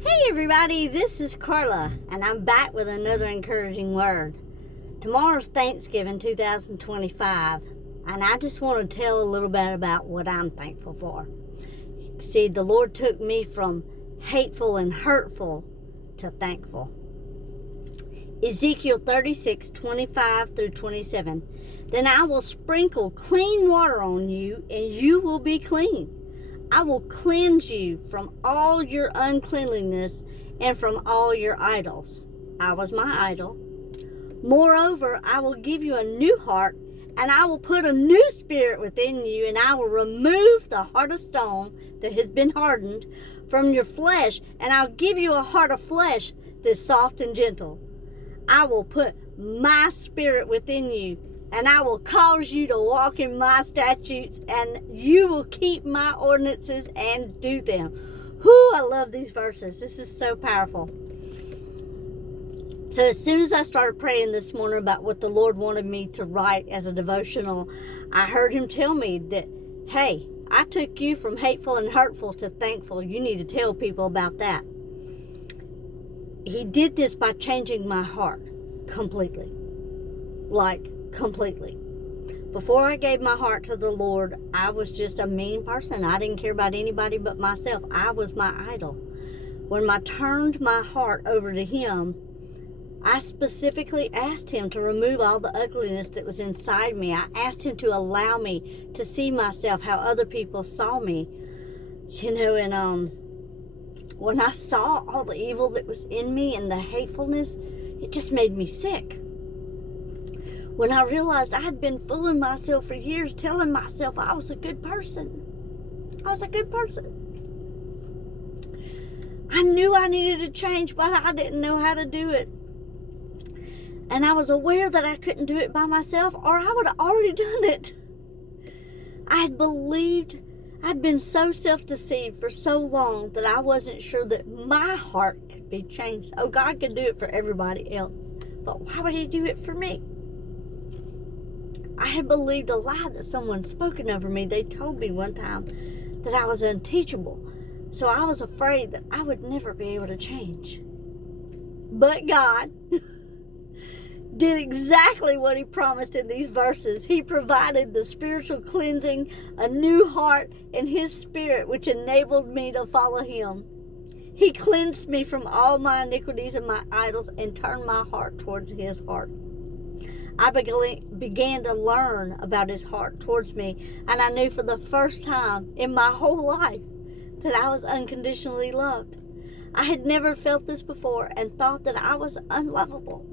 Hey everybody, this is Carla, and I'm back with another encouraging word. Tomorrow's Thanksgiving 2025, and I just want to tell a little bit about what I'm thankful for. See, the Lord took me from hateful and hurtful to thankful. Ezekiel 36:25 through 27. Then I will sprinkle clean water on you, and you will be clean. I will cleanse you from all your uncleanliness and from all your idols. I was my idol. Moreover, I will give you a new heart, and I will put a new spirit within you, and I will remove the heart of stone that has been hardened from your flesh, and I'll give you a heart of flesh that's soft and gentle. I will put my spirit within you, and I will cause you to walk in my statutes, and you will keep my ordinances and do them. Whew, I love these verses. This is so powerful. So as soon as I started praying this morning about what the Lord wanted me to write as a devotional, I heard him tell me that, hey, I took you from hateful and hurtful to thankful. You need to tell people about that. He did this by changing my heart completely. Completely. Before I gave my heart to the Lord, I was just a mean person. I didn't care about anybody but myself. I was my idol. When I turned my heart over to him, I specifically asked him to remove all the ugliness that was inside me. I asked him to allow me to see myself how other people saw me. And when I saw all the evil that was in me and the hatefulness, it just made me sick. When I realized I had been fooling myself for years, telling myself I was a good person. I was a good person. I knew I needed to change, but I didn't know how to do it. And I was aware that I couldn't do it by myself, or I would have already done it. I had believed I'd been so self-deceived for so long that I wasn't sure that my heart could be changed. Oh, God could do it for everybody else, but why would he do it for me? I had believed a lie that someone spoken over me. They told me one time that I was unteachable. So I was afraid that I would never be able to change. But God did exactly what he promised in these verses. He provided the spiritual cleansing, a new heart, and his spirit, which enabled me to follow him. He cleansed me from all my iniquities and my idols and turned my heart towards his heart. I began to learn about his heart towards me, and I knew for the first time in my whole life that I was unconditionally loved. I had never felt this before and thought that I was unlovable.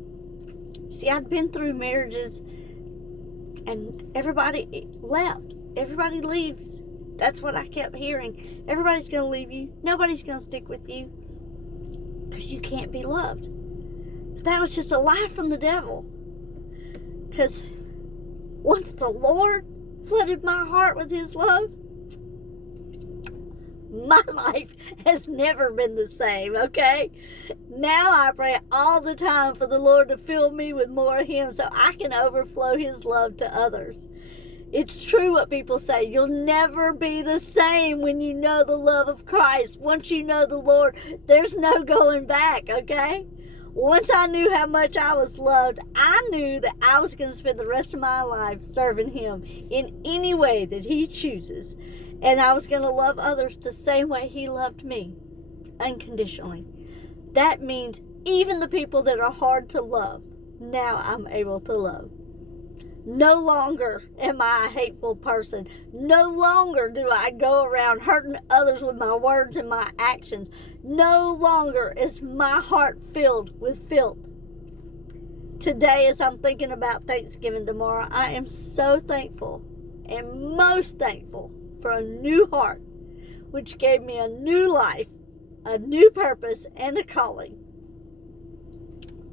See, I'd been through marriages and everybody left. Everybody leaves. That's what I kept hearing. Everybody's going to leave you. Nobody's going to stick with you because you can't be loved. But that was just a lie from the devil. Because once the Lord flooded my heart with his love, my life has never been the same, okay? Now I pray all the time for the Lord to fill me with more of him so I can overflow his love to others. It's true what people say. You'll never be the same when you know the love of Christ. Once you know the Lord, there's no going back, okay? Once I knew how much I was loved, I knew that I was going to spend the rest of my life serving him in any way that he chooses. And I was going to love others the same way he loved me, unconditionally. That means even the people that are hard to love, now I'm able to love. No longer am I a hateful person. No longer do I go around hurting others with my words and my actions. No longer is my heart filled with filth. Today, as I'm thinking about Thanksgiving tomorrow, I am so thankful and most thankful for a new heart, which gave me a new life, a new purpose, and a calling.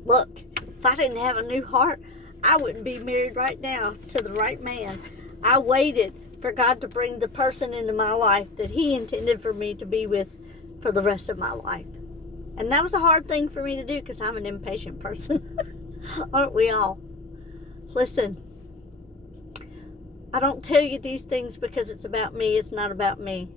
Look, if I didn't have a new heart, I wouldn't be married right now to the right man. I waited for God to bring the person into my life that he intended for me to be with for the rest of my life. And that was a hard thing for me to do because I'm an impatient person. Aren't we all? Listen, I don't tell you these things because it's about me. It's not about me.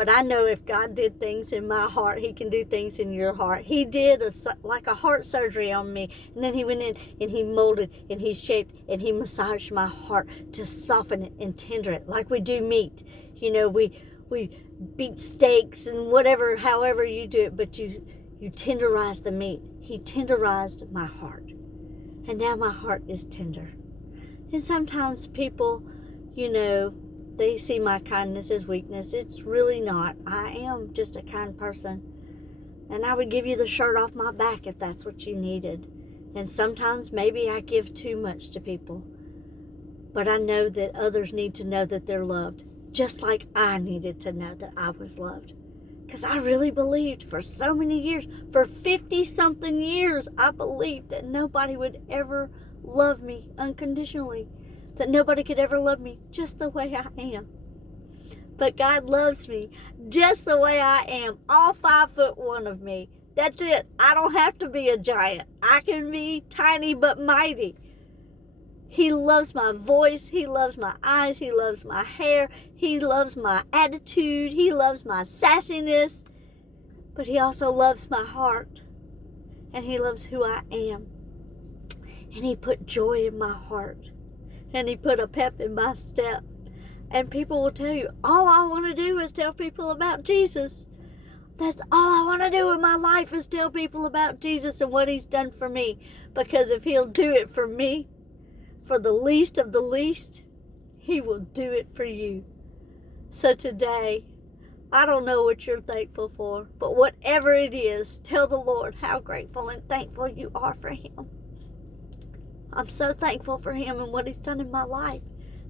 But I know if God did things in my heart, He can do things in your heart. He did like a heart surgery on me. And then He went in and He molded and He shaped and He massaged my heart to soften it and tender it like we do meat. You know, we beat steaks and whatever, however you do it, but you tenderize the meat. He tenderized my heart. And now my heart is tender. And sometimes people, you know, they see my kindness as weakness. It's really not. I am just a kind person. And I would give you the shirt off my back if that's what you needed. And sometimes maybe I give too much to people. But I know that others need to know that they're loved. Just like I needed to know that I was loved. Because I really believed for so many years, for 50-something years, I believed that nobody would ever love me unconditionally. That nobody could ever love me just the way I am. But God loves me just the way I am. All 5'1" of me. That's it. I don't have to be a giant. I can be tiny but mighty. He loves my voice. He loves my eyes. He loves my hair. He loves my attitude. He loves my sassiness. But He also loves my heart. And He loves who I am. And He put joy in my heart. And He put a pep in my step. And people will tell you, all I want to do is tell people about Jesus. That's all I want to do in my life is tell people about Jesus and what He's done for me. Because if He'll do it for me, for the least of the least, He will do it for you. So today, I don't know what you're thankful for, but whatever it is, tell the Lord how grateful and thankful you are for Him. I'm so thankful for Him and what He's done in my life.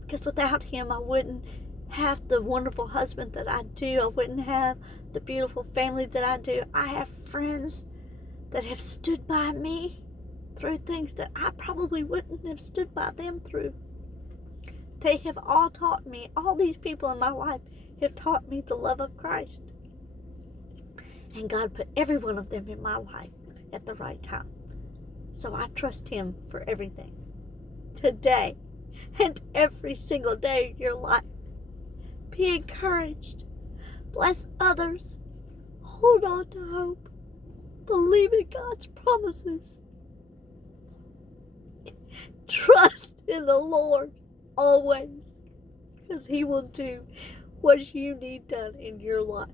Because without Him, I wouldn't have the wonderful husband that I do. I wouldn't have the beautiful family that I do. I have friends that have stood by me through things that I probably wouldn't have stood by them through. They have all taught me, all these people in my life have taught me the love of Christ. And God put every one of them in my life at the right time. So I trust Him for everything. Today and every single day of your life. Be encouraged. Bless others. Hold on to hope. Believe in God's promises. Trust in the Lord always, because He will do what you need done in your life.